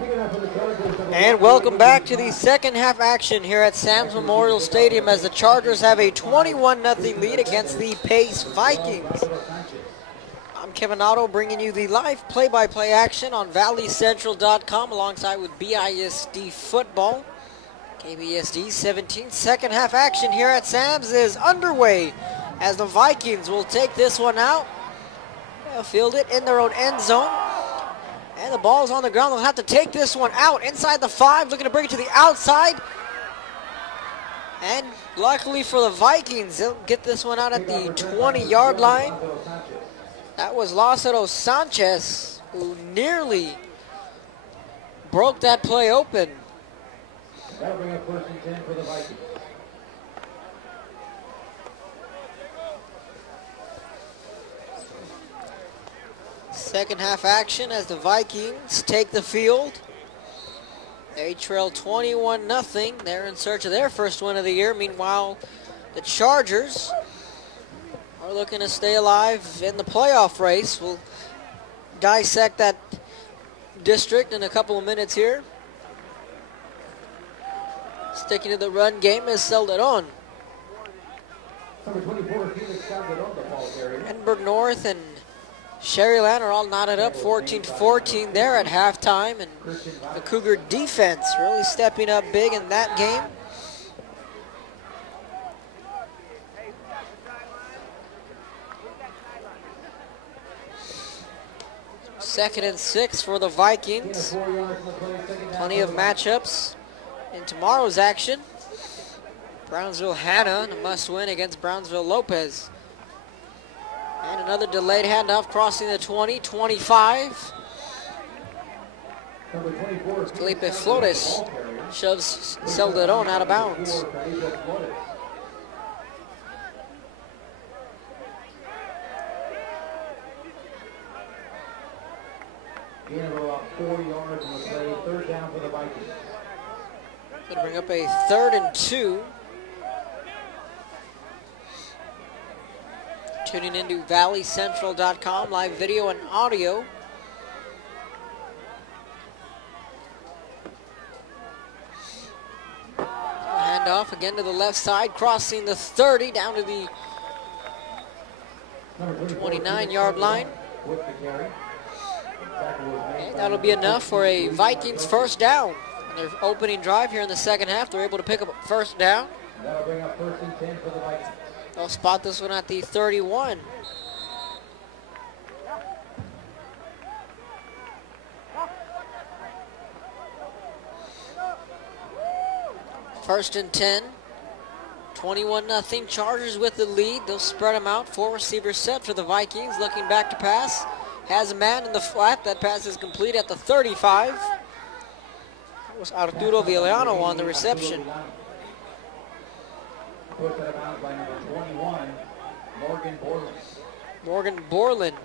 And welcome back to the second half action here at Sam's Memorial Stadium as the Chargers have a 21-0 lead against the Pace Vikings. I'm Kevin Otto bringing you the live play-by-play action on valleycentral.com alongside with BISD Football. KBSD 17. Second half action here at Sam's is underway as the Vikings will take this one out. They'll field it in their own end zone. And the ball's on the ground. They'll have to take this one out inside the 5, looking to bring it to the outside. And luckily for the Vikings, they'll get this one out at the 20-yard line. That was Lázaro Sanchez who nearly broke that play open. That'll bring up 1st and 10 for the Vikings. Second half action as the Vikings take the field. They trail 21-0. They're in search of their first win of the year. Meanwhile, the Chargers are looking to stay alive in the playoff race. We'll dissect that district in a couple of minutes here. Sticking to the run game is Calderon. Number 24, Felix Calderon, the ball carrier. Edinburgh North and Sherryland are all knotted up 14-14 there at halftime, and the Cougar defense really stepping up big in that game. Second and 6 for the Vikings. Plenty of matchups in tomorrow's action. Brownsville Hannah, a must-win against Brownsville Lopez. And another delayed handoff crossing the 20, 25. Felipe Flores shoves Calderon out of bounds. Gain of about 4 yards on the play. 3rd down for the Vikings. Gonna bring up a 3rd and 2. Tuning into valleycentral.com, live video and audio. Handoff again to the left side, crossing the 30 down to the 29-yard line. And that'll be enough for a Vikings first down. On their opening drive here in the second half, they're able to pick up a first down. That'll bring up 1st and 10 for the Vikings. They'll spot this one at the 31. First and 10. 21-0. Chargers with the lead. They'll spread them out. 4 receivers set for the Vikings. Looking back to pass. Has a man in the flat. That pass is complete at the 35. That was Arturo Villano on the reception. Pushed out of bounds by number 21, Morgan Borland. Morgan Borland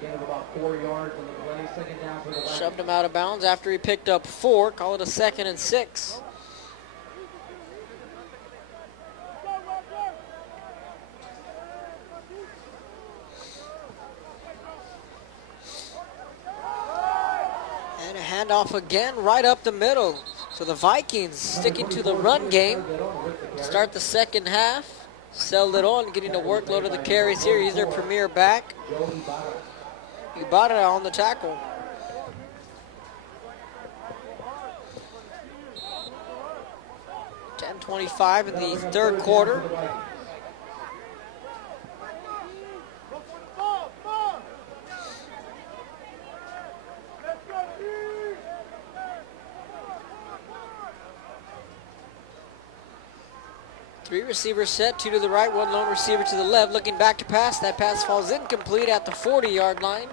Gain of about 4 yards on the play. 2nd down for the Vikings. shoved him out of bounds after he picked up 4. Call it a 2nd and 6. And a handoff again right up the middle. So the Vikings sticking to the run game to start the second half. Calderon getting a workload of the carries here. He's their premier back. Ibarra on the tackle. .25 in the 3rd quarter. Three receivers set, 2 to the right, 1 lone receiver to the left. Looking back to pass. That pass falls incomplete at the 40-yard line.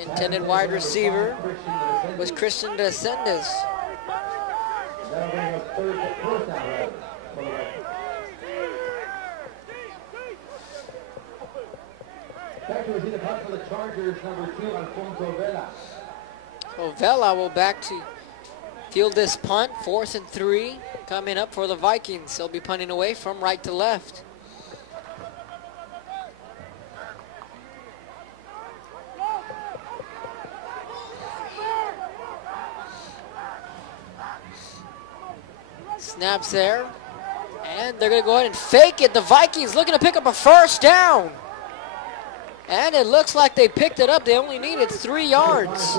Intended wide receiver was Christian Descendes. That'll bring up 1st down for the Vikings. Back to receive the punt for the Chargers, number 2, Alfonso Vela. So Vela will back to field this punt. 4th and 3 coming up for the Vikings. They'll be punting away from right to left. Snaps there. And they're going to go ahead and fake it. The Vikings looking to pick up a first down. And it looks like they picked it up. They only needed 3 yards.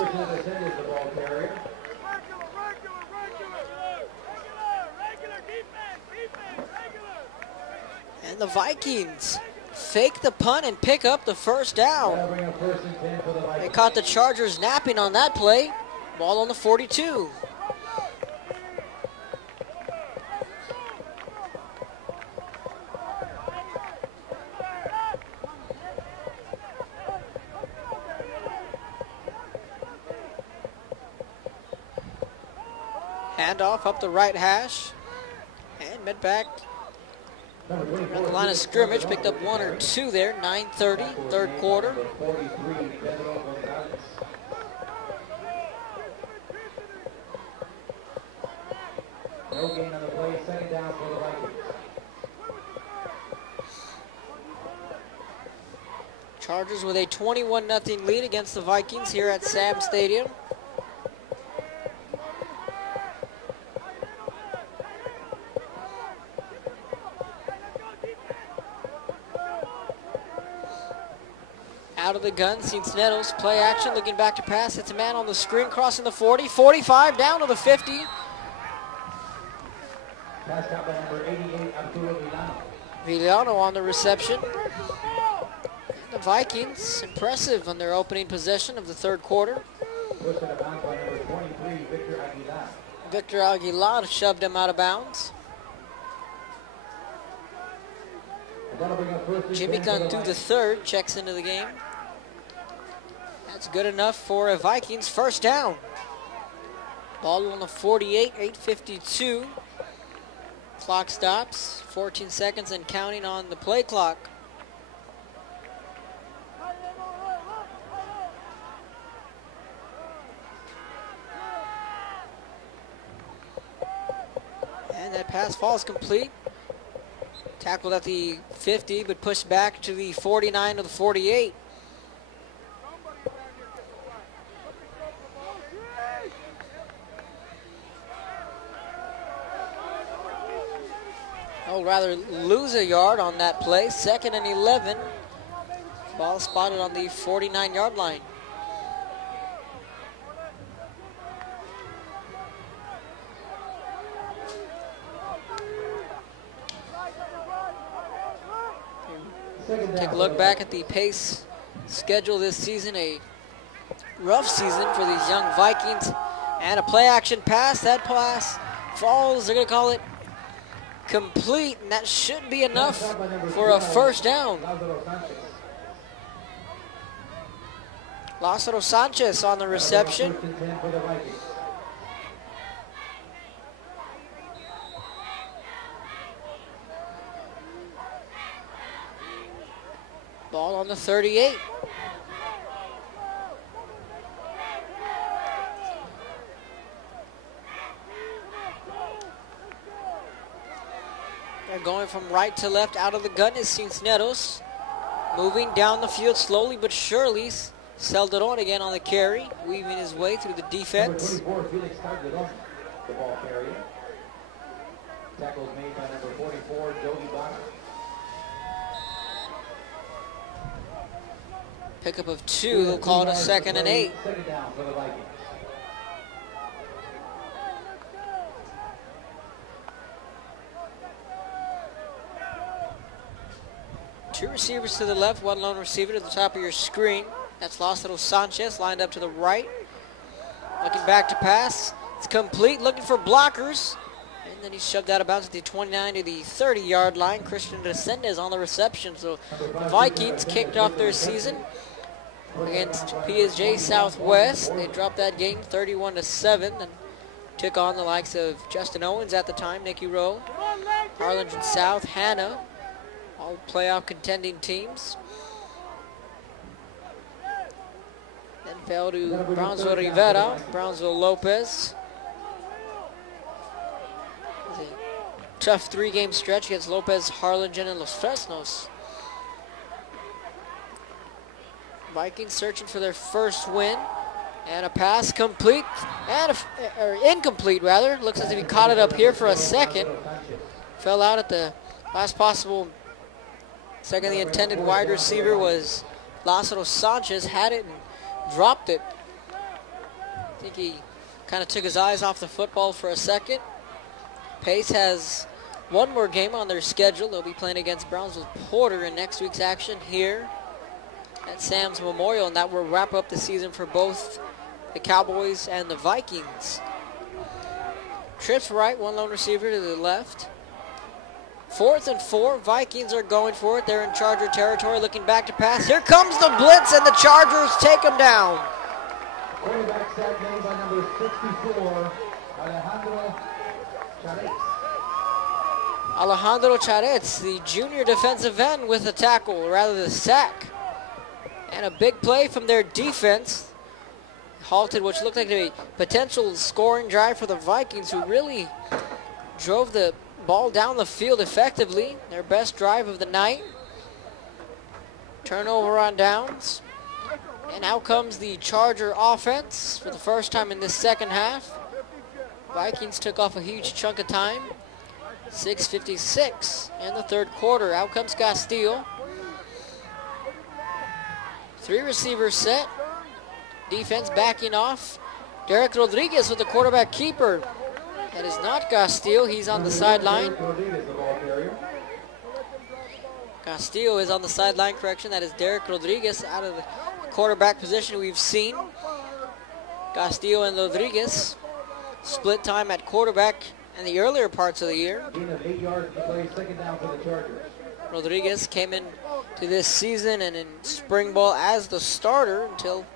And the Vikings fake the punt and pick up the first down. They caught the Chargers napping on that play. Ball on the 42. Handoff up the right hash. And mid back. Around the line of scrimmage, picked up 1 or 2 there. 9:30, third quarter. No gain on the play, second down for the Vikings. Chargers with a 21-0 lead against the Vikings here at Sam Stadium. Out of the gun, Cincinnati's play action, looking back to pass. It's a man on the screen, crossing the 40, 45, down to the 50. Pass caught by number 88, Arturo Villano. Villano on the reception. And the Vikings, impressive on their opening possession of the third quarter. Pushed out of bounds by number 23, Victor Aguilar. Victor Aguilar shoved him out of bounds. And that'll bring up first and Jimmy 10 for the Cantu the Vikings. third checks into the game. That's good enough for a Vikings first down. Ball on the 48, 8:52. Clock stops, 14 seconds and counting on the play clock. And that pass falls complete. Tackled at the 50, but pushed back to the 49 or the 48. I'll rather lose a yard on that play. 2nd and 11. Ball spotted on the 49-yard line. Take a look back at the pace schedule this season. A rough season for these young Vikings. And a play action pass. That pass falls. They're going to call it complete, and that should be enough for a first down. Lázaro Sanchez on the reception. Ball on the 38. They're going from right to left. Out of the gun is Cincinnati's. Moving down the field slowly but surely. Calderon again on the carry, weaving his way through the defense. Number 24, Felix Calderon, the ball carrier. Tackles made by number 44, Joey Bonner. Pickup of 2, they'll call it a 2nd and 8. Second down for the Vikings. Two receivers to the left, one lone receiver to the top of your screen. That's Lázaro Sanchez lined up to the right. Looking back to pass. It's complete, looking for blockers. And then he's shoved out of bounds at the 29 to the 30-yard line. Christian Descendez on the reception. So the Vikings kicked off their season against PSJ Southwest. They dropped that game 31-7 and took on the likes of Justin Owens at the time, Nicky Rowe, Harlingen South, Hannah, all playoff contending teams. Then fell to Brownsville Rivera, Brownsville Lopez. A tough 3-game stretch against Lopez, Harlingen, and Los Fresnos. Vikings searching for their first win And a pass complete, and or incomplete rather. Looks as if he caught it up here for a second. Fell out at the last possible second. The intended wide receiver was Lázaro Sanchez. Had it and dropped it. I think he kind of took his eyes off the football for a second. Pace has one more game on their schedule. They'll be playing against Brownsville Porter in next week's action here at Sam's Memorial, and that will wrap up the season for both the Cowboys and the Vikings. Trips right, one lone receiver to the left. 4th and 4, Vikings are going for it. They're in Charger territory, looking back to pass. Here comes the blitz, and the Chargers take them down. Quarterback sack made by number 64, Alejandro Charetz, the junior defensive end, with a tackle, or rather the sack. And a big play from their defense. Halted what looked like a potential scoring drive for the Vikings, who really drove the ball down the field effectively. Their best drive of the night. Turnover on downs. And out comes the Charger offense for the first time in this second half. Vikings took off a huge chunk of time. 6:56 in the third quarter. Out comes Castillo. 3 receivers set. Defense backing off. Derek Rodriguez with the quarterback keeper. That is not Castillo. He's on the sideline. Castillo is on the sideline, correction. That is Derek Rodriguez out of the quarterback position. We've seen Castillo and Rodriguez split time at quarterback in the earlier parts of the year. Rodriguez came in to this season and in spring ball as the starter until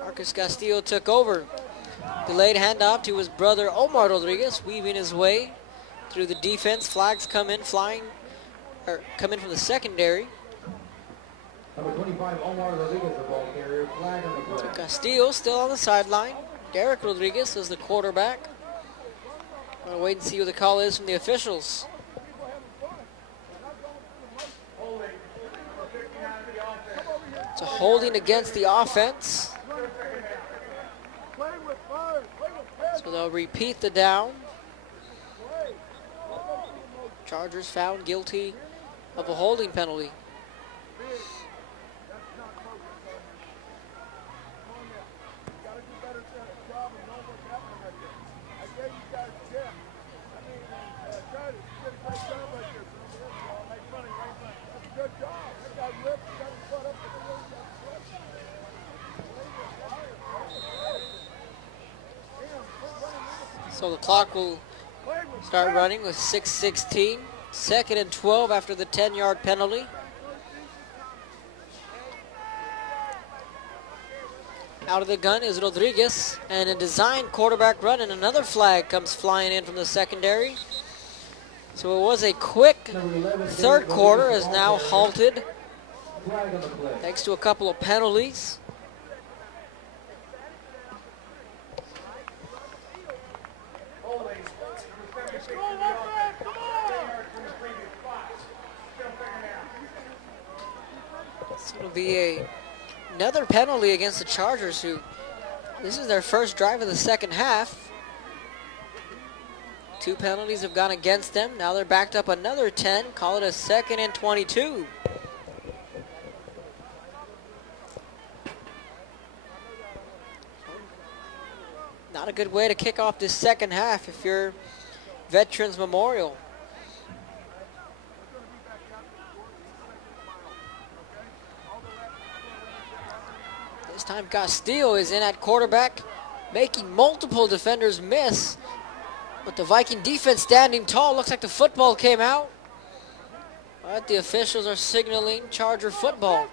Marcus Castillo took over. Delayed handoff to his brother Omar Rodriguez, weaving his way through the defense. Flags come in flying, or come in from the secondary. Number 25, Omar Rodriguez, the ball carrier. Flag on the play. So Castillo still on the sideline. Derek Rodriguez is the quarterback. I'm going to wait and see what the call is from the officials. It's a holding against the offense. So they'll repeat the down. Chargers found guilty of a holding penalty. So the clock will start running with 6:16. 2nd and 12 after the 10-yard penalty. Out of the gun is Rodriguez, and a designed quarterback run, and another flag comes flying in from the secondary. So it was a quick third quarter, is now halted thanks to a couple of penalties. So it'll be another penalty against the Chargers, who this is their first drive of the second half. 2 penalties have gone against them. Now they're backed up another 10. Call it a 2nd and 22. Not a good way to kick off this second half if you're Veterans Memorial. This time Castillo is in at quarterback, making multiple defenders miss. But the Viking defense standing tall. Looks like the football came out. But the officials are signaling Charger football.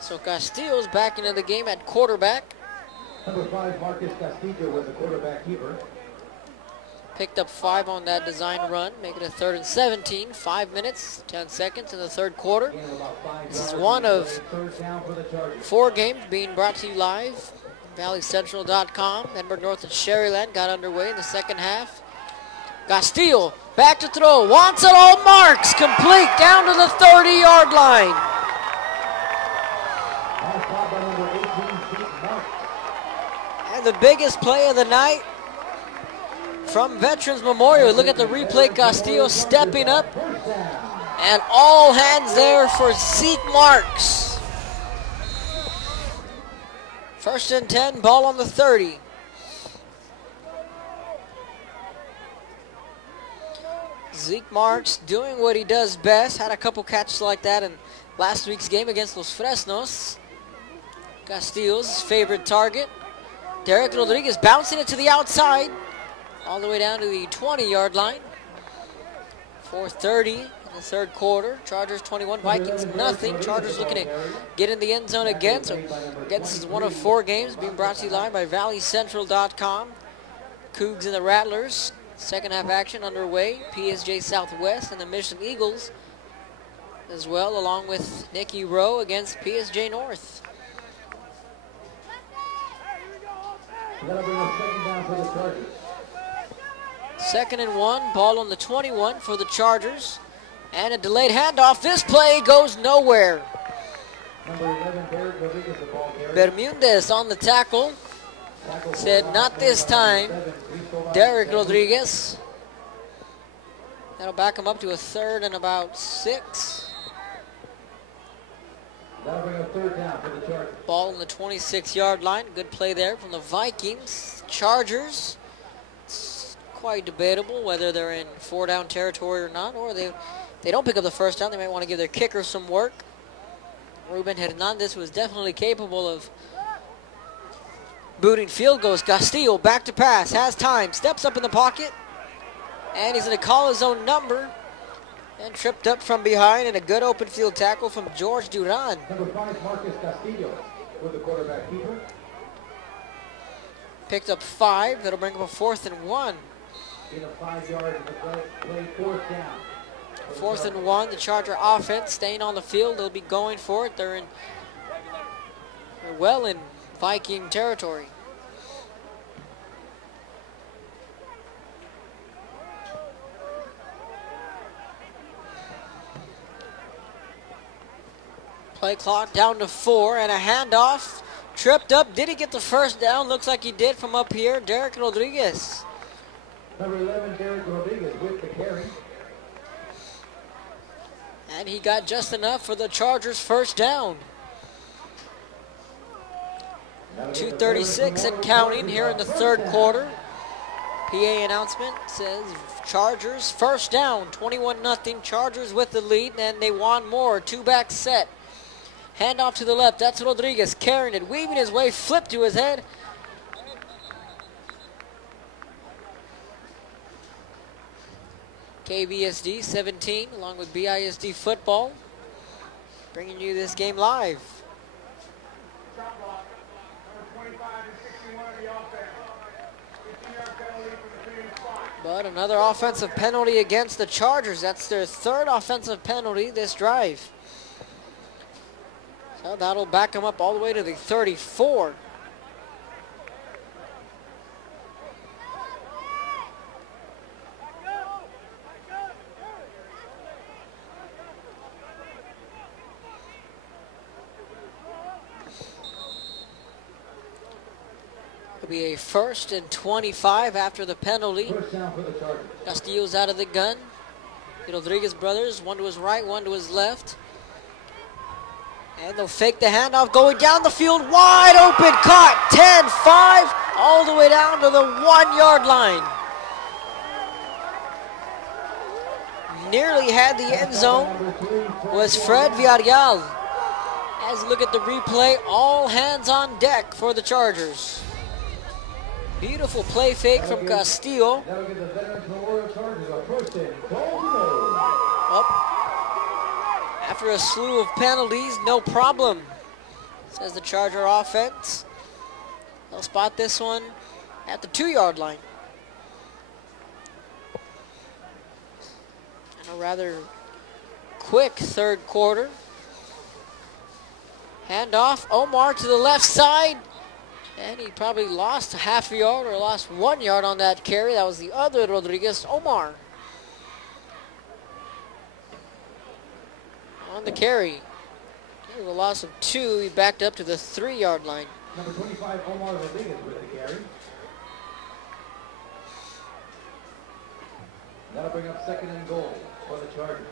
So Castillo's back into the game at quarterback. Number 5, Marcus Castillo was the quarterback keeper. Picked up 5 on that design run, making it 3rd and 17. 5 minutes, 10 seconds in the third quarter. This is one of 4 games being brought to you live. ValleyCentral.com. Edinburgh North and Sherryland got underway in the second half. Castillo back to throw, wants it all, marks, complete down to the 30-yard line. And the biggest play of the night from Veterans Memorial. Look at the replay. Castillo stepping up. And all hands there for Zeke Marks. 1st and 10, ball on the 30. Zeke Marks doing what he does best. Had a couple catches like that in last week's game against Los Fresnos. Castillo's favorite target. Derek Rodriguez bouncing it to the outside. All the way down to the 20-yard line. 4:30 in the 3rd quarter. Chargers 21, Vikings nothing. Chargers looking to get in the end zone again. So again, this is one of 4 games being brought to you live by ValleyCentral.com. Cougs and the Rattlers. 2nd half action underway. PSJ Southwest and the Mission Eagles as well, along with Nicky Rowe against PSJ North. That'll bring us 2nd down for the Chargers. 2nd and 1, ball on the 21 for the Chargers. And a delayed handoff. This play goes nowhere. Number 11, Derek Rodriguez, the ball carrier. Bermudez on the tackle. Said not this time. Derek Rodriguez. That'll back him up to a 3rd and about 6. That'll bring us 3rd down for the Chargers. Ball on the 26-yard line. Good play there from the Vikings. Chargers. It's quite debatable whether they're in 4-down territory or not, or they don't pick up the 1st down. They might want to give their kicker some work. Ruben Hernandez was definitely capable of booting field goals. Castillo back to pass, has time, steps up in the pocket, and he's going to call his own number. And tripped up from behind, and a good open field tackle from George Duran. Number 5, Marcus Castillo with the quarterback keeper. Picked up 5. That'll bring up a 4th and 1. In a 5 yards in the play 4th down. 4th and 1. The Charger offense staying on the field. They'll be going for it. They're well in Viking territory. Play clock down to 4, and a handoff. Tripped up. Did he get the 1st down? Looks like he did from up here. Derek Rodriguez. Number 11, Derek Rodriguez with the carry. And he got just enough for the Chargers' 1st down. 2:36 and counting here in the 3rd quarter. PA announcement says Chargers 1st down, 21-0. Chargers with the lead, and they want more. 2-back set. Handoff to the left. That's Rodriguez carrying it, weaving his way, flipped to his head. KBSD 17 along with BISD football bringing you this game live. But another offensive penalty against the Chargers. That's their 3rd offensive penalty this drive. So that'll back them up all the way to the 34. It'll be a 1st and 25 after the penalty. 1st down for the Chargers. Castillo's out of the gun. The Rodriguez brothers, one to his right, one to his left. And they'll fake the handoff, going down the field, wide open, caught, 10-5, all the way down to the 1-yard line. Nearly had the end zone was Fred Villarreal. As you look at the replay, all hands on deck for the Chargers. Beautiful play fake from Castillo. That'll give the Veterans Memorial Chargers a 1st and goal to go. After a slew of penalties, no problem, says the Charger offense. They'll spot this one at the 2-yard line. And a rather quick 3rd quarter. Handoff, Omar to the left side. And he probably lost a half a yard or lost 1 yard on that carry. That was the other Rodriguez, Omar. On the carry. With a loss of 2, he backed up to the 3-yard line. Number 25, Omar Rodriguez with the carry. That'll bring up second and goal for the Chargers.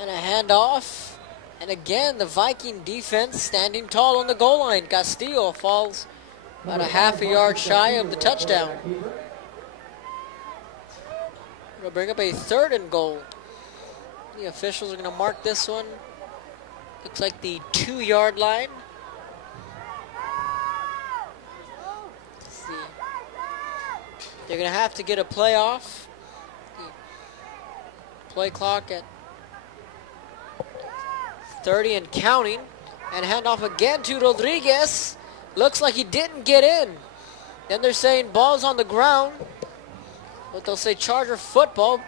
And a handoff. And again, the Viking defense standing tall on the goal line. Castillo falls about a half a yard shy of the touchdown. It'll bring up a third and goal. The officials are going to mark this one. Looks like the 2-yard line. Let's see. They're going to have to get a play off. Play clock at 30 and counting. And handoff again to Rodriguez. Looks like he didn't get in. Then they're saying ball's on the ground. But they'll say Charger football.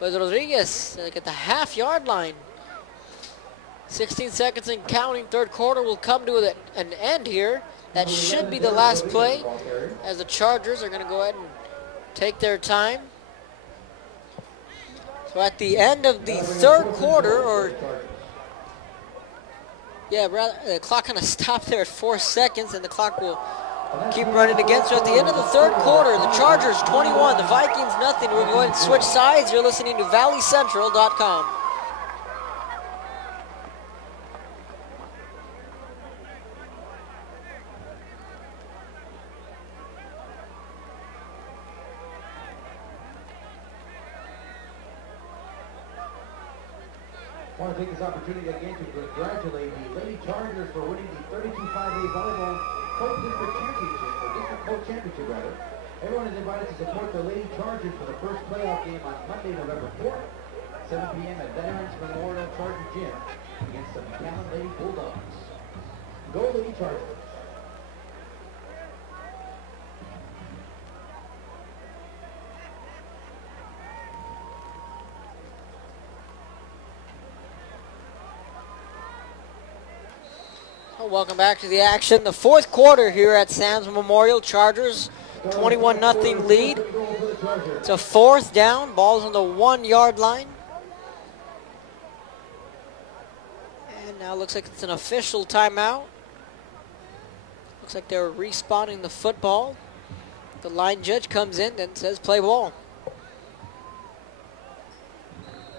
But Rodriguez at the half-yard line. 16 seconds and counting. Third quarter will come to an end here. That should be the last play, as the Chargers are going to go ahead and take their time. So at the end of the third quarter, the clock kind of stopped there at 4 seconds, and the clock will keep running again. So at the end of the third quarter, the Chargers 21, the Vikings nothing. We're going to switch sides. You're listening to ValleyCentral.com. I want to take this opportunity again to congratulate the Lady Chargers for winning the 32-5A volleyball Coach District Championship, or District Coach Championship rather. Everyone is invited to support the Lady Chargers for the first playoff game on Monday, November 4th, 7 p.m. at Veterans Memorial Charger Gym against the McAllen Lady Bulldogs. Go Lady Chargers. Welcome back to the action. The fourth quarter here at Sam's Memorial. Chargers 21-0 lead. It's a fourth down. Ball's on the 1-yard line. And now looks like it's an official timeout. Looks like they're respawning the football. The line judge comes in and says play ball.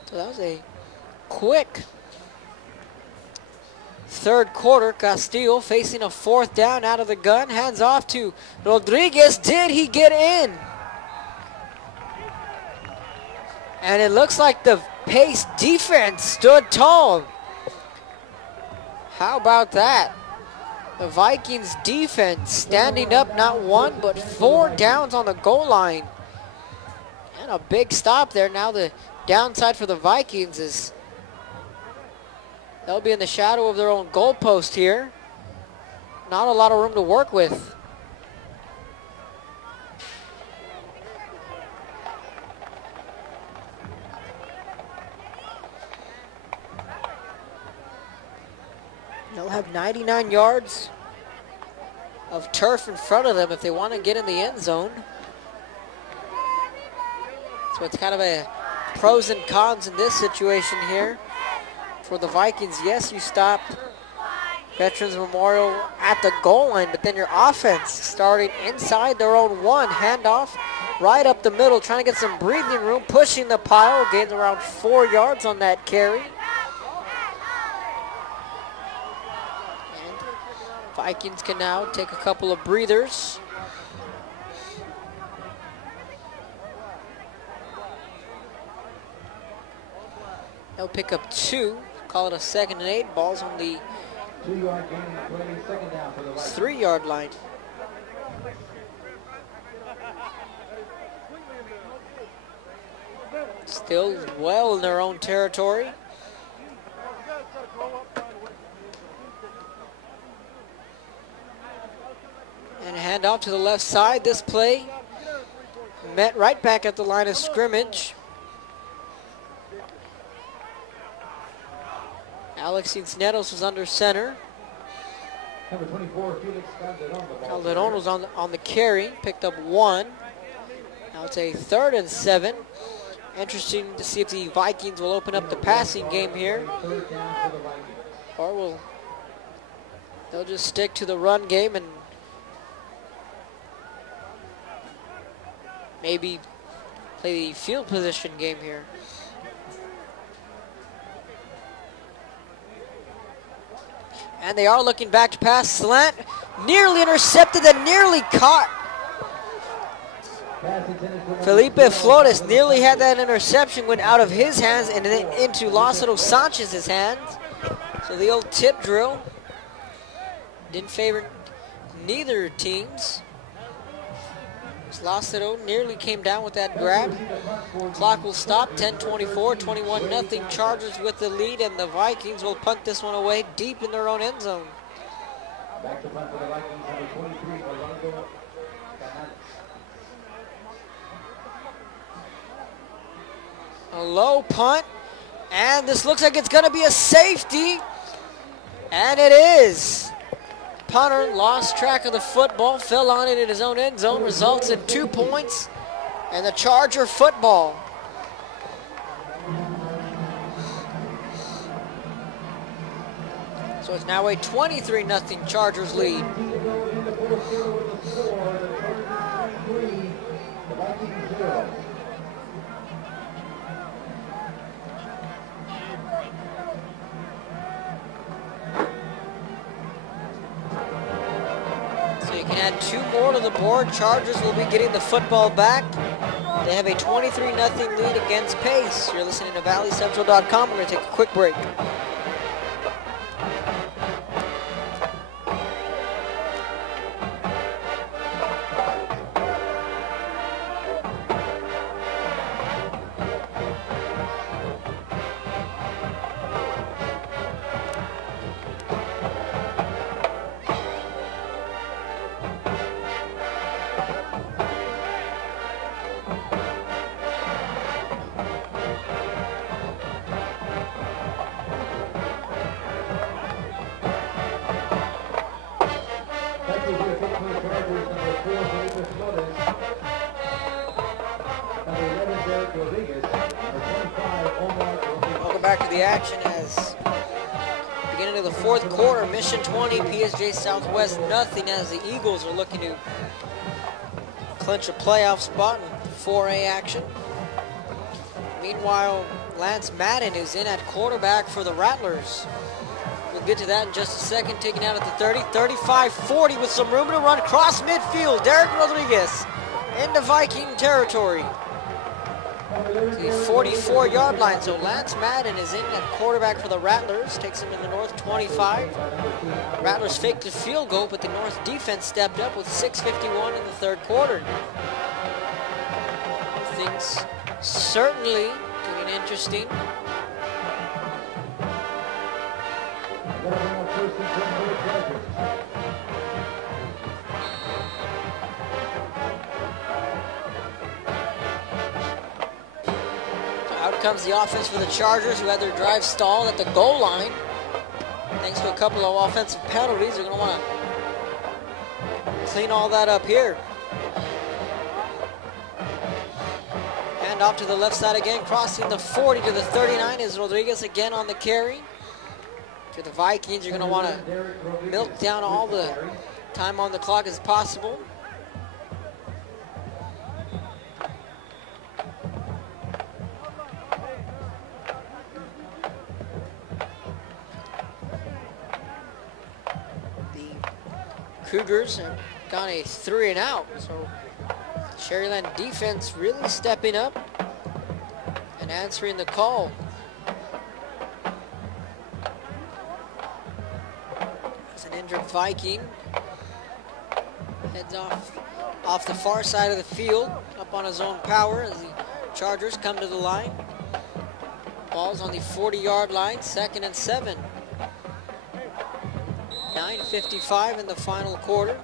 So that was a quick third quarter. Castillo facing a fourth down out of the gun. Hands off to Rodriguez. Did he get in? And it looks like the Pace defense stood tall. How about that? The Vikings defense standing up, not one but 4 downs on the goal line. And a big stop there. Now the downside for the Vikings is they'll be in the shadow of their own goalpost here. Not a lot of room to work with. They'll have 99 yards of turf in front of them if they want to get in the end zone. So it's kind of a pros and cons in this situation here. For the Vikings, yes, you stopped Veterans Memorial at the goal line, but then your offense starting inside their own 1. Handoff right up the middle, trying to get some breathing room, pushing the pile, gains around 4 yards on that carry. And Vikings can now take a couple of breathers. They'll pick up 2. Call it a 2nd and 8. Ball's on the 2-yard gain play, second down for the 3-yard line. Still well in their own territory. And a handoff to the left side. This play met right back at the line of scrimmage. Alex Cincineros was under center. Number 24, Felix Calderon was on the carry, picked up 1. Now it's a 3rd and 7. Interesting to see if the Vikings will open up the passing game here, or they'll just stick to the run game and maybe play the field position game here. And they are looking back to pass. Slant, nearly intercepted and nearly caught. Felipe Flores nearly had that interception, went out of his hands and then into Lázaro Sanchez's hands. So the old tip drill didn't favor neither teams. Lázaro nearly came down with that grab. Clock will stop, 10:24, 21-0. Chargers with the lead, and the Vikings will punt this one away deep in their own end zone. Back to punt for the Vikings, number 23, Orlando. A low punt, and this looks like it's going to be a safety, and it is. Punter lost track of the football, fell on it in his own end zone, results in 2 points, and the Charger football. So it's now a 23-0 Chargers lead. You can add 2 more to the board. Chargers will be getting the football back. They have a 23-0 lead against Pace. You're listening to ValleyCentral.com. We're going to take a quick break. Welcome back to the action as beginning of the 4th quarter, Mission 20, PSJ Southwest nothing, as the Eagles are looking to clinch a playoff spot in 4A action. Meanwhile, Lance Madden is in at quarterback for the Rattlers. We'll get to that in just a second. Taking out at the 30, 35-40 with some room to run across midfield. Derek Rodriguez into Viking territory. The 44-yard line. So Lance Madden is in at quarterback for the Rattlers. Takes him in the North 25. Rattlers faked a field goal, but the North defense stepped up with 6:51 in the 3rd quarter. Things certainly getting interesting. Out comes the offense for the Chargers, who had their drive stalled at the goal line. Thanks to a couple of offensive penalties, they're going to want to clean all that up here. And off to the left side again, crossing the 40 to the 39 is Rodriguez again on the carry. To the Vikings, you're going to want to milk down all the time on the clock as possible. Cougars have gone a 3 and out, so Cherryland defense really stepping up and answering the call. As an injured Viking heads off the far side of the field, up on his own power as the Chargers come to the line. Ball's on the 40-yard line, 2nd and 7. 9:55 in the final quarter.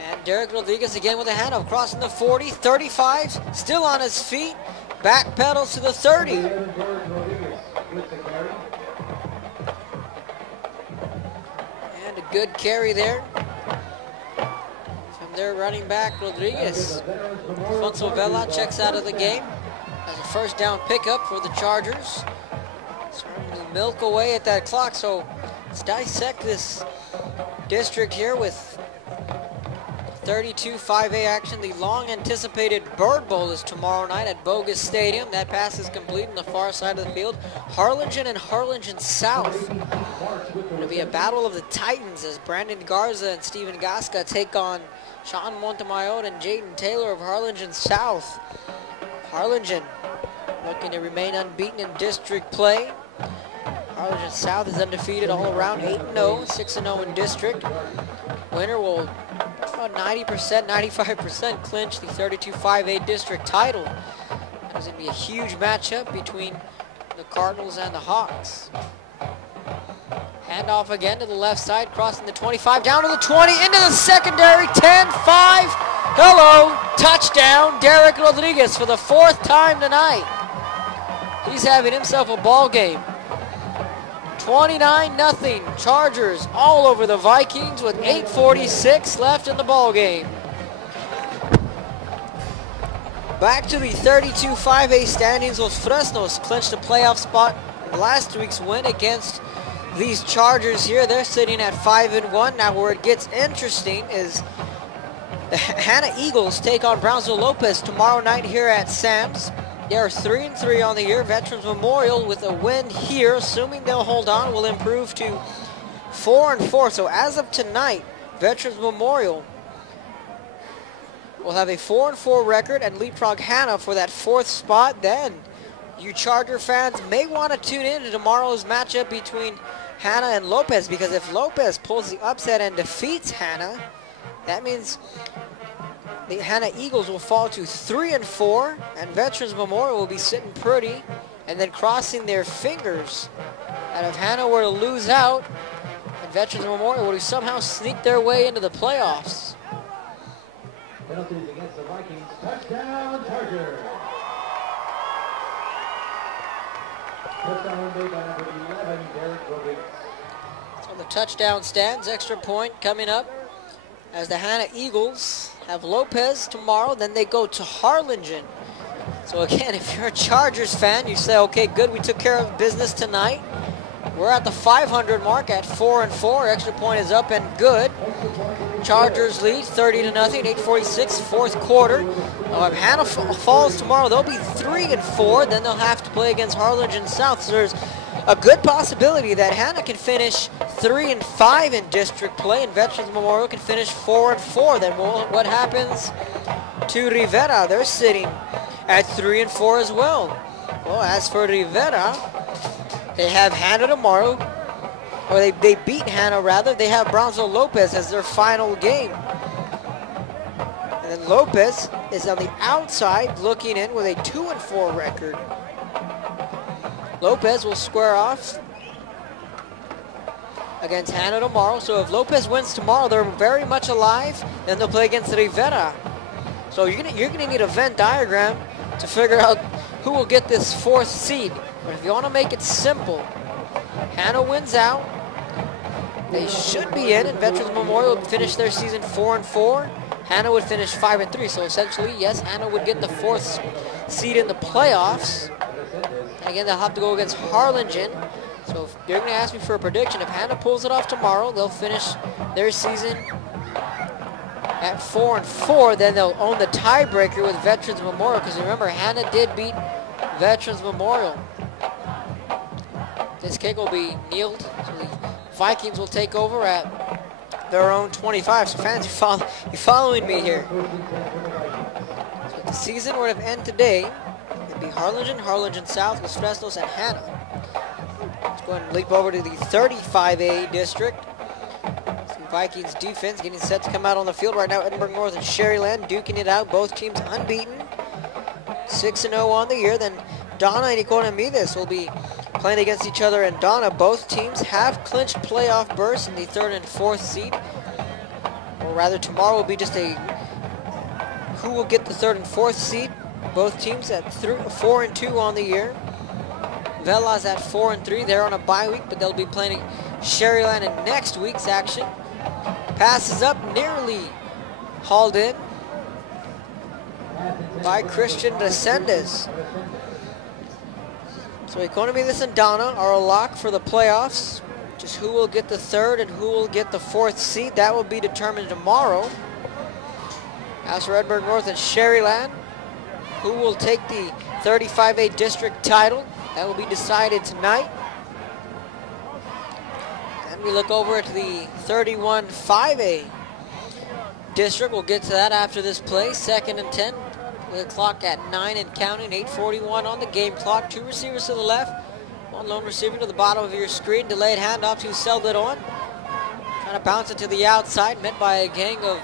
And Derek Rodriguez again with a handoff, crossing the 40, 35, still on his feet, back pedals to the 30. And a good carry there. their running back, Rodriguez. Alfonso Vela checks out of the game as a first down pickup for the Chargers. Starting to milk away at that clock, so let's dissect this district here with 32 5A action. The long-anticipated Bird Bowl is tomorrow night at Bogus Stadium. That pass is complete on the far side of the field. Harlingen and Harlingen South. Going to be a battle of the Titans as Brandon Garza and Steven Gasca take on Sean Montemayor and Jaden Taylor of Harlingen South. Harlingen looking to remain unbeaten in district play. Harlingen South is undefeated all around, 8-0, 6-0 in district. Winner will about 90%, 95% clinch the 32 5A district title. It's going to be a huge matchup between the Cardinals and the Hawks. Handoff again to the left side, crossing the 25, down to the 20, into the secondary, 10-5. Hello, touchdown, Derek Rodriguez for the 4th time tonight. He's having himself a ball game. 29-0, Chargers all over the Vikings with 8:46 left in the ball game. Back to the 32 5A standings. Los Fresnos clinched a playoff spot in last week's win against these Chargers here. They're sitting at 5-1. Now where it gets interesting is the Hanna Eagles take on Brownsville Lopez tomorrow night here at Sam's. They are 3-3 on the year. Veterans Memorial with a win here, assuming they'll hold on, will improve to 4-4. So as of tonight, Veterans Memorial will have a 4-4 record and leapfrog Hanna for that 4th spot. Then you Charger fans may want to tune in to tomorrow's matchup between Hanna and Lopez, because if Lopez pulls the upset and defeats Hanna, that means the Hanna Eagles will fall to 3-4, and Veterans Memorial will be sitting pretty and then crossing their fingers that if Hanna were to lose out, and Veterans Memorial will somehow sneak their way into the playoffs. Penalties against the Vikings. Touchdown, Chargers. Touchdown made by number 11, Derek Rodriguez. So the touchdown stands, extra point coming up as the Hanna Eagles have Lopez tomorrow, then they go to Harlingen. So again, if you're a Chargers fan, you say, okay, good, we took care of business tonight. We're at the 500 mark at 4-4. Extra point is up and good. Chargers lead 30-0, 8:46, 4th quarter. Now if Hanna falls tomorrow, they'll be 3-4. Then they'll have to play against Harlingen South. So there's a good possibility that Hanna can finish 3-5 in district play, and Veterans Memorial can finish 4-4. Then what happens to Rivera? They're sitting at 3-4 as well. Well, as for Rivera, they have Hanna tomorrow, or they beat Hanna rather. They have Brownsville Lopez as their final game. And then Lopez is on the outside looking in with a 2-4 record. Lopez will square off against Hanna tomorrow. So if Lopez wins tomorrow, they're very much alive. Then they'll play against Rivera. So you're gonna need a Venn diagram to figure out who will get this 4th seed. But if you want to make it simple, Hanna wins out. They should be in, and Veterans Memorial would finish their season 4-4. Hanna would finish 5-3. So essentially, yes, Hanna would get the 4th seed in the playoffs. And again, they'll have to go against Harlingen. So if you're going to ask me for a prediction, if Hanna pulls it off tomorrow, they'll finish their season at 4-4. Then they'll own the tiebreaker with Veterans Memorial, because remember, Hanna did beat Veterans Memorial. This kick will be kneeled, so the Vikings will take over at their own 25. So fans, you following me here? So if the season were to end today, it'd be Harlingen, Harlingen South, Los Fresnos, and Hanna. Let's go ahead and leap over to the 35A district. The Vikings defense getting set to come out on the field right now. Edinburgh North and Sherryland duking it out. Both teams unbeaten, 6-0 on the year. Then Donna and Economides will be playing against each other in Donna. Both teams have clinched playoff berths in the 3rd and 4th seed. Or rather, tomorrow will be just a who will get the 3rd and 4th seed. Both teams at 4-2 on the year. Vela's at 4-3. They're on a bye week, but they'll be playing Sherryland in next week's action. Passes up nearly hauled in by Christian Descendez. So Economidis and Donna are a lock for the playoffs. Just who will get the third and who will get the fourth seed, that will be determined tomorrow. As for Edinburgh North and Sherryland, who will take the 35A district title, that will be decided tonight. And we look over at the 31 5A district. We'll get to that after this play. 2nd and 10. The clock at 9 and counting. 8:41 on the game clock. 2 receivers to the left. 1 lone receiver to the bottom of your screen. Delayed handoff to Seldon. Trying to bounce it to the outside. Met by a gang of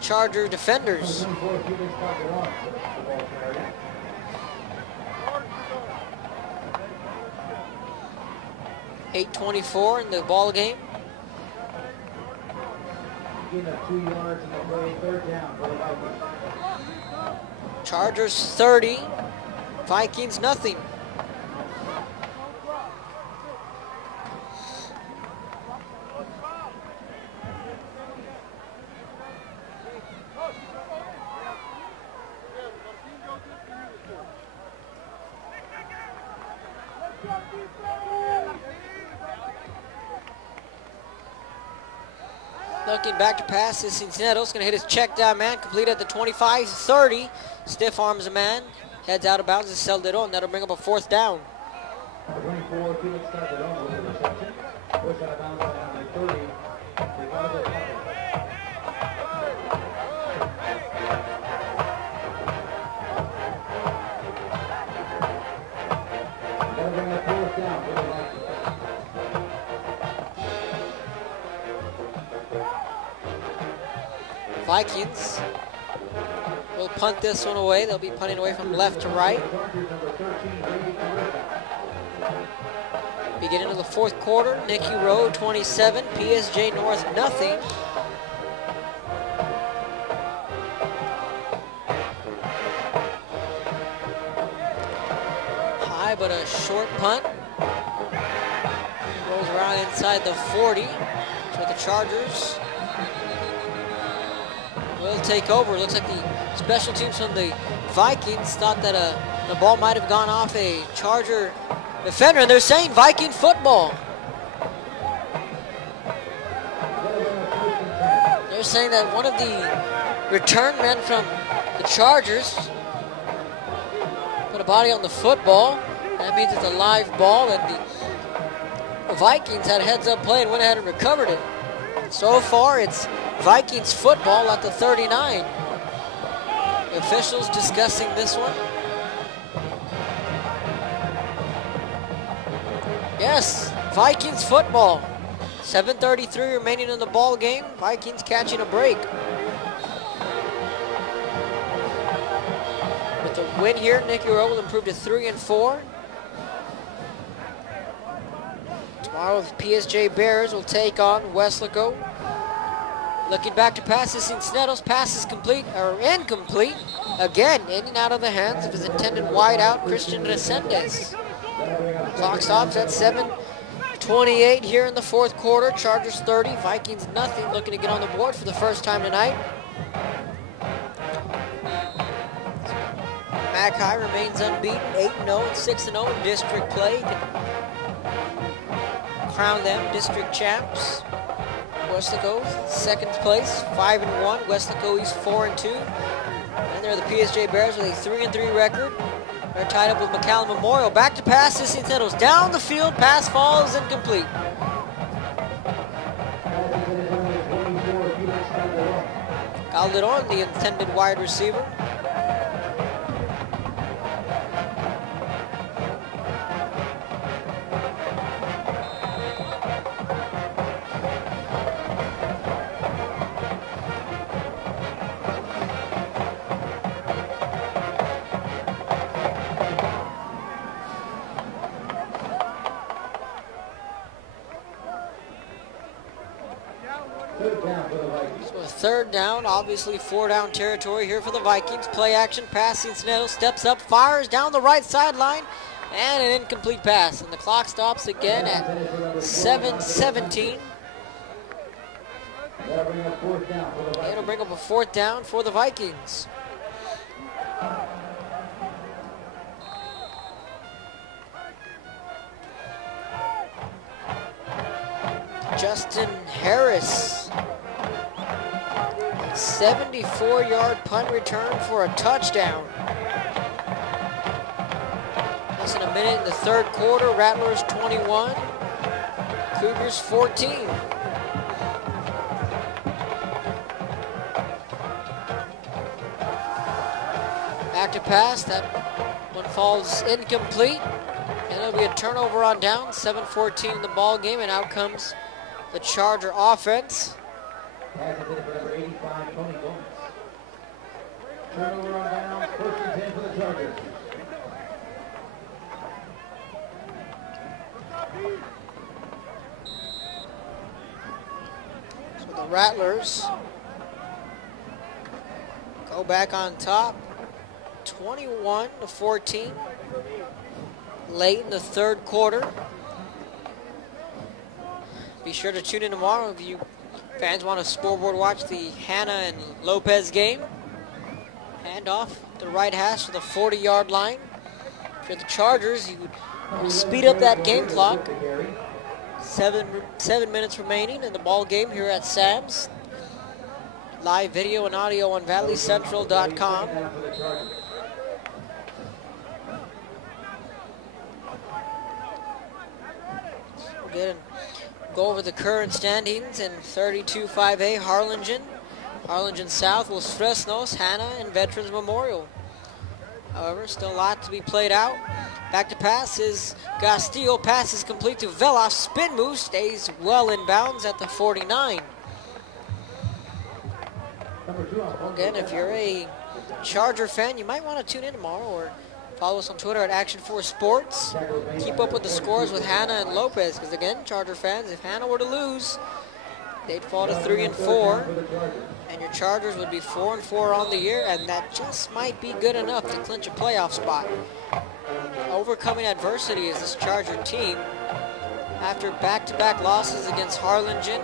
Charger defenders. 8:24 in the ball game. Chargers 30, Vikings nothing. Looking back to pass, this Cisneros going to hit his check down man, complete at the 25-30. Stiff arms a man, heads out of bounds to Seldon. That'll bring up a 4th down. 24, Felix Calderon with the reception. Push out of bounds at number 30. That'll bring the 4th down for the Vikings. Vikings will punt this one away. They'll be punting away from left to right. Beginning of the 4th quarter, Nicky Rowe 27, PSJ North nothing. High but a short punt. Rolls around inside the 40 for the Chargers. Will take over. Looks like the special teams from the Vikings thought that the ball might have gone off a Charger defender, and they're saying Viking football. They're saying that one of the return men from the Chargers put a body on the football. That means it's a live ball, and the Vikings had a heads-up play and went ahead and recovered it. So far, it's Vikings football at the 39. The officials discussing this one. Yes, Vikings football. 7:33 remaining in the ball game. Vikings catching a break. With the win here, Nicky Rowe will improve to 3-4. Tomorrow, the PSJ Bears will take on Weslaco. Looking back to passes, Cisneros, pass is complete, or incomplete. Again, in and out of the hands of his intended wideout, Christian Descendez. Clock stops at 7:28 here in the 4th quarter. Chargers 30, Vikings nothing, looking to get on the board for the first time tonight. Mac High remains unbeaten, 8-0 and 6-0 in district play. You can crown them district champs. Weslaco, 2nd place, 5-1. Weslaco East 4-2. And they're the PSJ Bears with a 3-3 record. They're tied up with McAllen Memorial. Back to pass, Cisneros down the field. Pass falls incomplete. Calderon, the intended wide receiver. So 3rd down, obviously 4-down territory here for the Vikings. Play action, pass, Cisneros steps up, fires down the right sideline, and an incomplete pass. And the clock stops again at 7:17. That'll bring up fourth down for the Vikings. It'll bring up a fourth down for the Vikings. Justin Harris. 74-yard punt return for a touchdown. Less than a minute in the third quarter. Rattlers 21, Cougars 14. Back to pass. That one falls incomplete. And it'll be a turnover on down. 7-14 in the ball game, and out comes the Charger offense. Pass intended for number 85, Tony Gomez. Turnover on down, first and 10 for the Chargers. So the Rattlers go back on top, 21-14, late in the third quarter. Be sure to tune in tomorrow if you fans want to scoreboard watch the Hanna and Lopez game. Hand off the right hash to the 40-yard line. For the Chargers, you would speed up that game clock. Seven minutes remaining in the ball game here at Sam's. Live video and audio on valleycentral.com. We'll get go over the current standings in 32-5A. Harlingen South, Los Fresnos, Hanna, and Veterans Memorial. However, still a lot to be played out. Back to pass is Castillo. Pass is complete to Velas. Spin move, stays well in bounds at the 49. Again, if you're a Charger fan, you might want to tune in tomorrow or follow us on Twitter at Action4 Sports. Keep up with the scores with Hanna and Lopez, because again, Charger fans, if Hanna were to lose, they'd fall to 3-4, and your Chargers would be 4-4 on the year, and that just might be good enough to clinch a playoff spot. Overcoming adversity is this Charger team. After back-to-back losses against Harlingen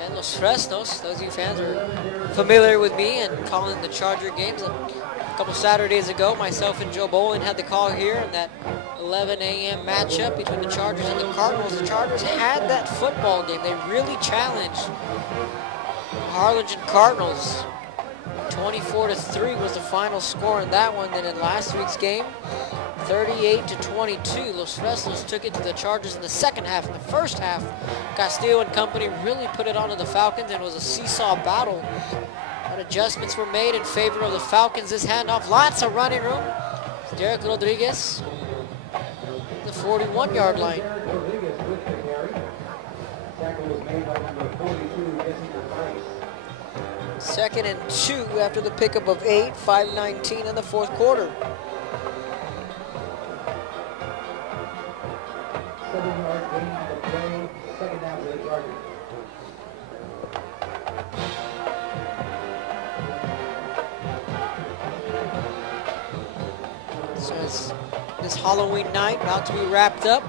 and Los Fresnos, those of you fans are familiar with me and calling the Charger games. A couple Saturdays ago, myself and Joe Bowling had the call here in that 11 a.m. matchup between the Chargers and the Cardinals. The Chargers had that football game. They really challenged the Harlingen Cardinals. 24-3 was the final score in that one. Then in last week's game, 38-22, Los Fresnos took it to the Chargers in the second half. In the first half, Castillo and company really put it onto the Falcons, and it was a seesaw battle. But adjustments were made in favor of the Falcons. This handoff, lots of running room. Derek Rodriguez, the 41-yard line. Second and 2 after the pickup of 8, 5:19 in the fourth quarter. 7-yard gain on the play, second down for the Chargers. So it's this Halloween night about to be wrapped up.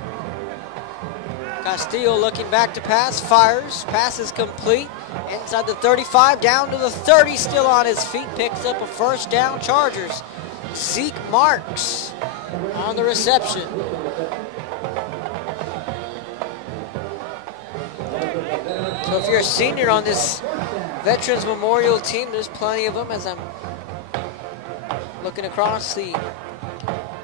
Castillo looking back to pass, fires, pass is complete. Inside the 35, down to the 30, still on his feet, picks up a first down. Chargers. Zeke Marks on the reception. So if you're a senior on this Veterans Memorial team, there's plenty of them. As I'm looking across the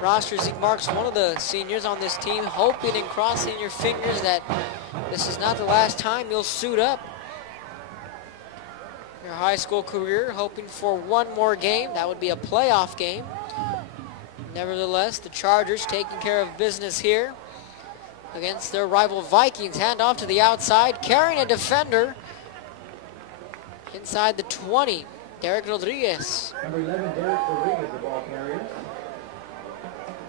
roster, Zeke Marks, one of the seniors on this team, hoping and crossing your fingers that this is not the last time you'll suit up your high school career, hoping for one more game. That would be a playoff game. Nevertheless, the Chargers taking care of business here against their rival Vikings. Hand off to the outside, carrying a defender inside the 20. Derek Rodriguez. Number 11, Derek Rodriguez, the ball carrier.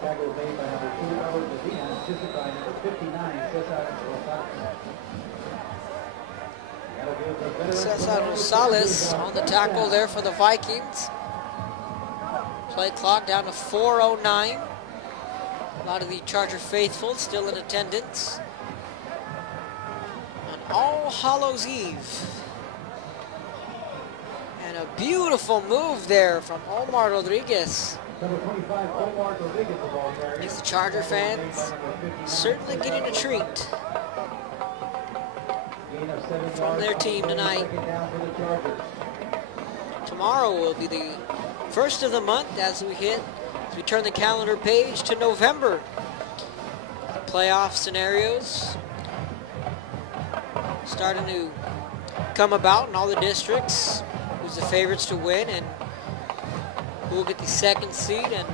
Tackle made by number 2, Albert Medina, assisted by number 59, Cesar Rosales. Cesar Rosales on the tackle there for the Vikings. Play clock down to 4:09. A lot of the Charger faithful still in attendance. And all All Hallows Eve. And a beautiful move there from Omar Rodriguez. Number 25, Omar Rodriguez, the ball carrier. These Charger fans certainly getting a treat from their team tonight. Tomorrow will be the first of the month as we turn the calendar page to November. Playoff scenarios starting to come about in all the districts. Who's the favorites to win and who will get the second seed, and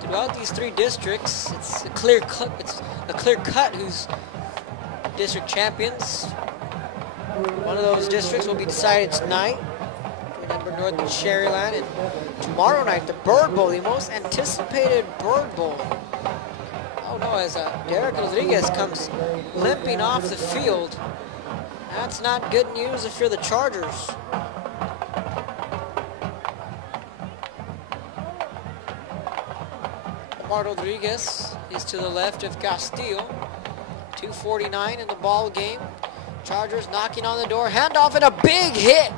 throughout these three districts, it's a clear cut who's district champions. One of those districts will be decided tonight. Remember North and Sherryland, and tomorrow night the Bird Bowl, the most anticipated Bird Bowl. Oh no, as Derek Rodriguez comes limping off the field. That's not good news if you're the Chargers. Omar Rodriguez is to the left of Castillo. 2:49 in the ball game. Chargers knocking on the door. Handoff and a big hit.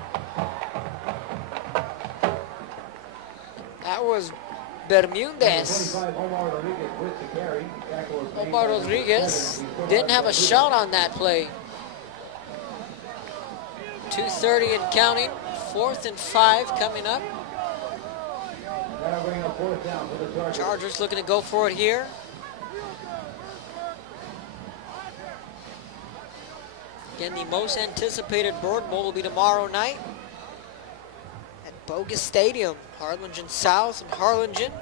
That was Bermudez. Omar Rodriguez didn't have a shot on that play. 2:30 and counting. 4th and 5 coming up. Chargers looking to go for it here. Again, the most anticipated Bird Bowl will be tomorrow night at Bogus Stadium, Harlingen South and Harlingen.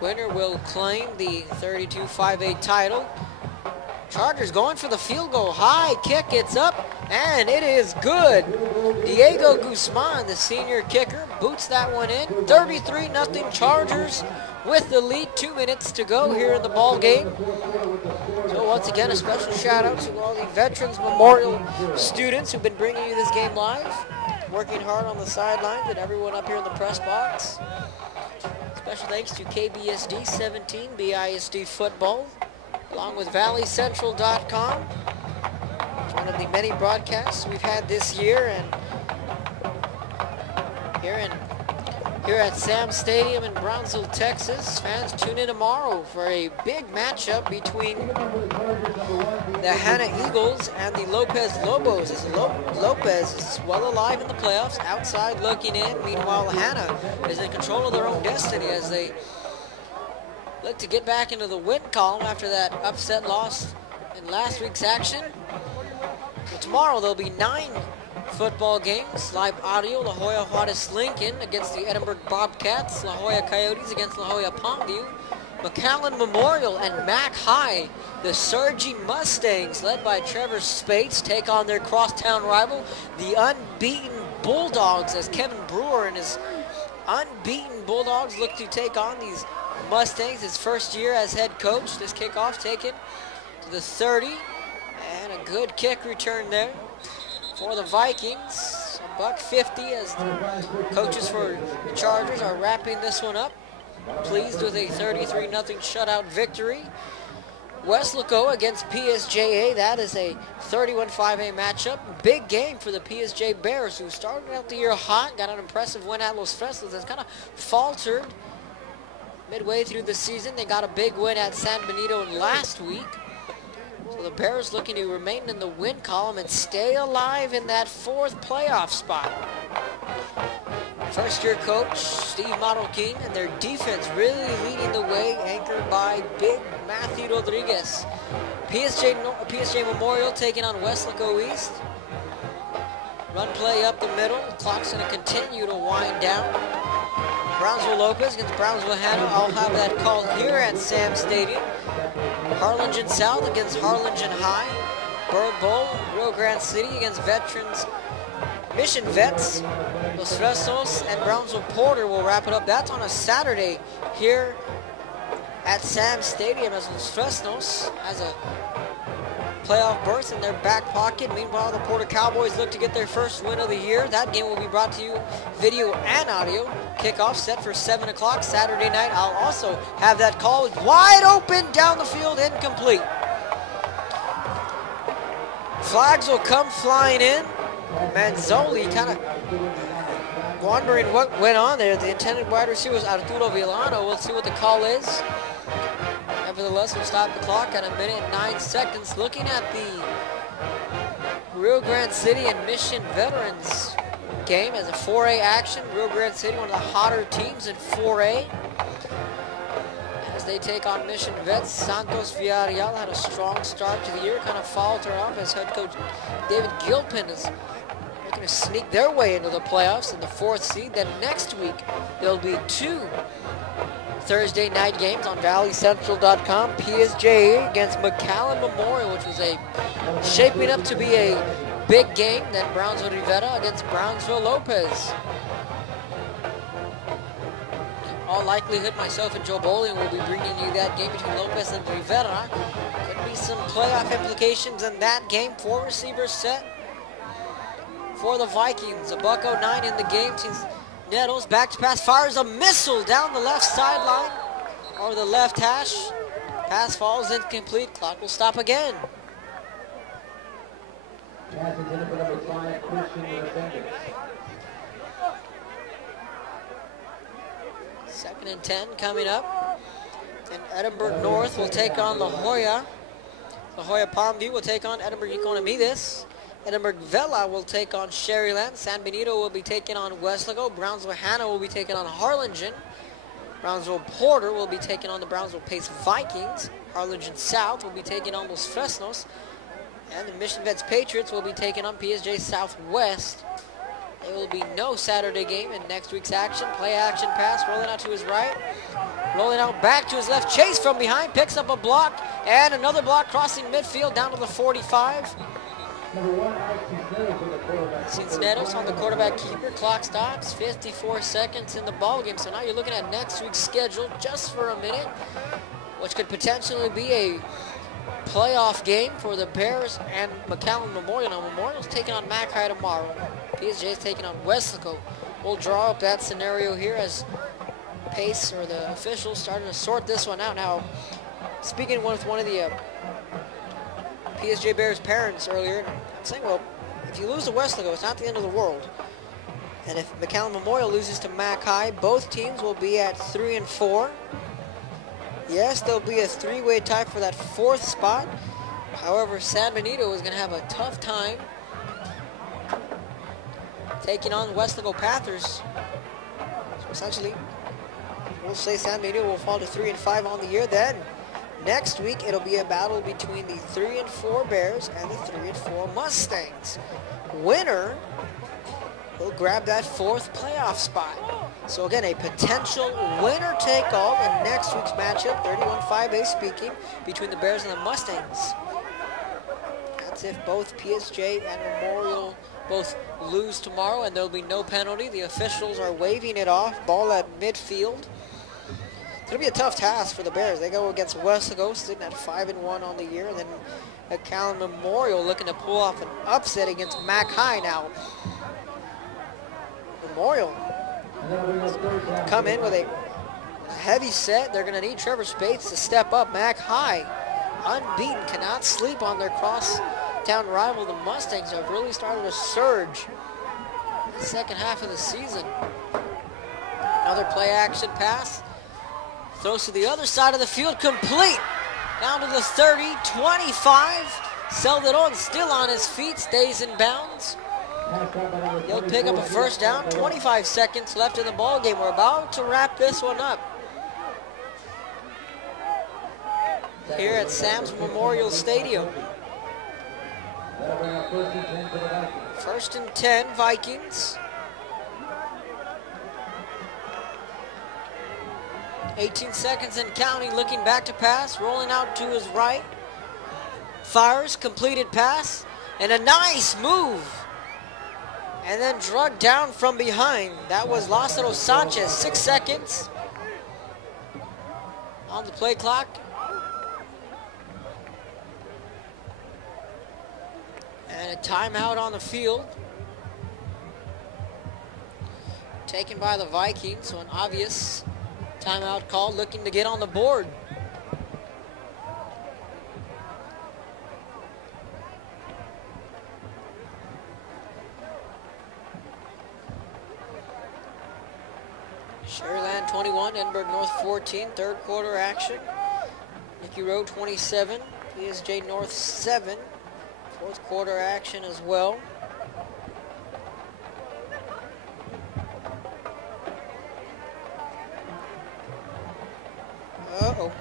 Winner will claim the 32-5A title. Chargers going for the field goal. High kick, it's up, and it is good. Diego Guzman, the senior kicker, boots that one in. 33-0 Chargers with the lead. 2 minutes to go here in the ball game. So once again, a special shout out to all the Veterans Memorial students who've been bringing you this game live, working hard on the sidelines, and everyone up here in the press box. Special thanks to KBSD 17, BISD Football, along with ValleyCentral.com. It's one of the many broadcasts we've had this year, and here at Sam Stadium in Brownsville, Texas. Fans tune in tomorrow for a big matchup between the Hanna Eagles and the Lopez Lobos. As Lopez is well alive in the playoffs, outside looking in. Meanwhile, Hanna is in control of their own destiny as they look to get back into the win column after that upset loss in last week's action. So tomorrow there'll be 9 football games, live audio. La Jolla Juarez Lincoln against the Edinburgh Bobcats, La Jolla Coyotes against La Jolla Palmview, McAllen Memorial and Mac High, the surging Mustangs led by Trevor Spates take on their crosstown rival, the unbeaten Bulldogs, as Kevin Brewer and his unbeaten Bulldogs look to take on these Mustangs, his first year as head coach. This kickoff taken to the 30, and a good kick return there for the Vikings. $1.50 as the coaches for the Chargers are wrapping this one up. Pleased with a 33-0 shutout victory. Weslaco against PSJA. That is a 31-5A matchup. Big game for the PSJ Bears, who started out the year hot, got an impressive win at Los Fresnos, has kind of faltered midway through the season. They got a big win at San Benito last week. So the Bears looking to remain in the win column and stay alive in that 4th playoff spot. First-year coach Steve Marroquin and their defense really leading the way, anchored by big Matthew Rodriguez. PSJ Memorial taking on Weslaco East. Run play up the middle. The clock's going to continue to wind down. Brownsville Lopez against Brownsville Hanna. I'll have that call here at Sam Stadium. Harlingen South against Harlingen High. Bird Bowl, Rio Grande City against Veterans, Mission Vets. Los Fresnos and Brownsville Porter will wrap it up. That's on a Saturday here at Sam Stadium, as Los Fresnos has a playoff berth in their back pocket. Meanwhile, the Porter Cowboys look to get their first win of the year. That game will be brought to you video and audio. Kickoff set for 7 o'clock Saturday night. I'll also have that call wide open down the field, incomplete. Flags will come flying in. Manzoli kind of wondering what went on there. The intended wide receiver was Arturo Villano. We'll see what the call is. Nevertheless, we'll stop the clock at 1 minute and 9 seconds. Looking at the Rio Grande City and Mission Veterans game as a 4A action. Rio Grande City, one of the hotter teams in 4A. As they take on Mission Vets, Santos Villarreal had a strong start to the year, kind of faltered off as head coach David Gilpin is looking to sneak their way into the playoffs in the 4th seed. Then next week, there'll be 2 Thursday night games on valleycentral.com. PSJ against McAllen Memorial, which was shaping up to be a big game. Then Brownsville Rivera against Brownsville Lopez. In all likelihood, myself and Joe Bowling will be bringing you that game between Lopez and Rivera. Could be some playoff implications in that game. 4 receivers set for the Vikings. $1.09 in the game since Nettles back to pass, fires a missile down the left sideline or the left hash. Pass falls incomplete. Clock will stop again. Pass intended for number 5, Christian Defenders. 2nd and 10 coming up. And Edinburgh North will take on La Jolla. La Jolla Palmview will take on Edinburgh Economides. Edinburgh Vela will take on Sherryland. San Benito will be taking on Weslaco. Brownsville Hanna will be taking on Harlingen. Brownsville Porter will be taking on the Brownsville Pace Vikings. Harlingen South will be taking on Los Fresnos. And the Mission Vets Patriots will be taking on PSJ Southwest. There will be no Saturday game in next week's action. Play action pass, rolling out to his right. Rolling out back to his left. Chase from behind, picks up a block. And another block crossing midfield down to the 45. Number 1, Cisneros on the quarterback keeper. Clock stops. 54 seconds in the ball game. So now you're looking at next week's schedule just for a minute, which could potentially be a playoff game for the Bears and McAllen Memorial. Now Memorial's taking on Mac High tomorrow. PSJ's taking on Weslaco. We'll draw up that scenario here as Pace or the officials starting to sort this one out. Now, speaking with one of the PSJ Bears parents earlier, saying, well, if you lose to Weslaco, it's not the end of the world. And if McAllen Memorial loses to Mac High, both teams will be at 3-4. Yes, there'll be a 3-way tie for that 4th spot. However, San Benito is going to have a tough time taking on Weslaco Panthers. So essentially, we'll say San Benito will fall to 3-5 on the year. Then next week, it'll be a battle between the 3-4 Bears and the 3-4 Mustangs. Winner will grab that 4th playoff spot. So again, a potential winner-take-all in next week's matchup, 31-5A speaking, between the Bears and the Mustangs. That's if both PSJ and Memorial both lose tomorrow, and there'll be no penalty. The officials are waving it off. Ball at midfield. It's going to be a tough task for the Bears. They go against Weslaco, sitting at 5-1 on the year, and then McAllen Memorial looking to pull off an upset against Mac High now. Memorial come in with a heavy set. They're going to need Trevor Spates to step up. Mac High, unbeaten, cannot sleep on their crosstown rival. The Mustangs have really started to surge in the second half of the season. Another play action pass. Throws to the other side of the field, complete. Down to the 30, 25. Celdon still on his feet, stays in bounds. He'll pick up a first down. 25 seconds left in the ball game. We're about to wrap this one up here at Sam's Memorial Stadium. 1st and 10, Vikings. 18 seconds and counting, looking back to pass, rolling out to his right. Fires, completed pass, and a nice move. And then drugged down from behind. That was Lázaro Sanchez, 6 seconds on the play clock. And a timeout on the field. Taken by the Vikings, so an obvious timeout call, looking to get on the board. Sherryland 21, Edinburgh North 14, third quarter action. Nicky Rowe 27, ESJ North 7, fourth quarter action as well. Uh-oh.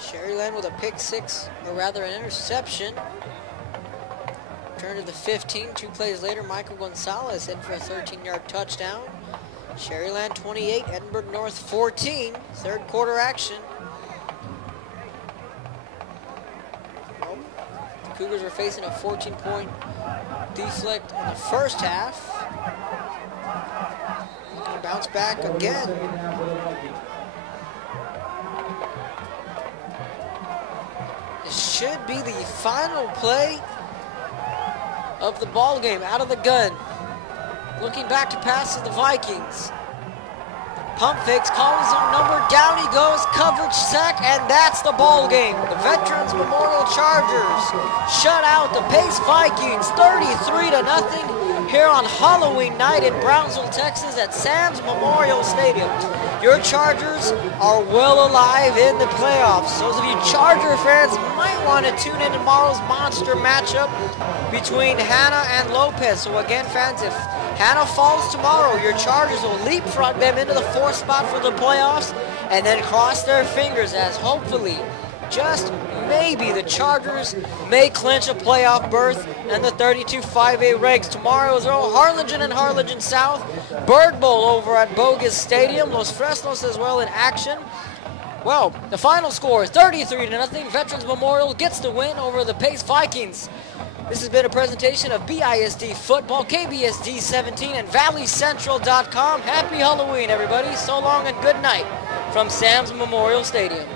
Sherryland with a pick six, or rather an interception. Turn to the 15, 2 plays later, Michael Gonzalez in for a 13-yard touchdown. Sherryland 28, Edinburgh North 14, third quarter action. Oh, the Cougars are facing a 14-point deflect in the first half. Gonna bounce back again. This should be the final play of the ball game, out of the gun. Looking back to pass to the Vikings. Pump fakes, calls him number, down he goes, coverage sack, and that's the ball game. The Veterans Memorial Chargers shut out the Pace Vikings 33-0 here on Halloween night in Brownsville, Texas at Sam's Memorial Stadium. Your Chargers are well alive in the playoffs. Those of you Charger fans might want to tune in tomorrow's monster matchup between Hannah and Lopez. So again, fans, if Hannah falls tomorrow, your Chargers will leapfrog them into the fourth spot for the playoffs and then cross their fingers as hopefully, just maybe, the Chargers may clinch a playoff berth and the 32-5A regs. Tomorrow is Harlingen and Harlingen South. Bird Bowl over at Bogus Stadium. Los Fresnos as well in action. Well, the final score is 33-0. Veterans Memorial gets the win over the Pace Vikings. This has been a presentation of BISD Football, KBSD 17, and ValleyCentral.com. Happy Halloween, everybody. So long and good night from Sam's Memorial Stadium.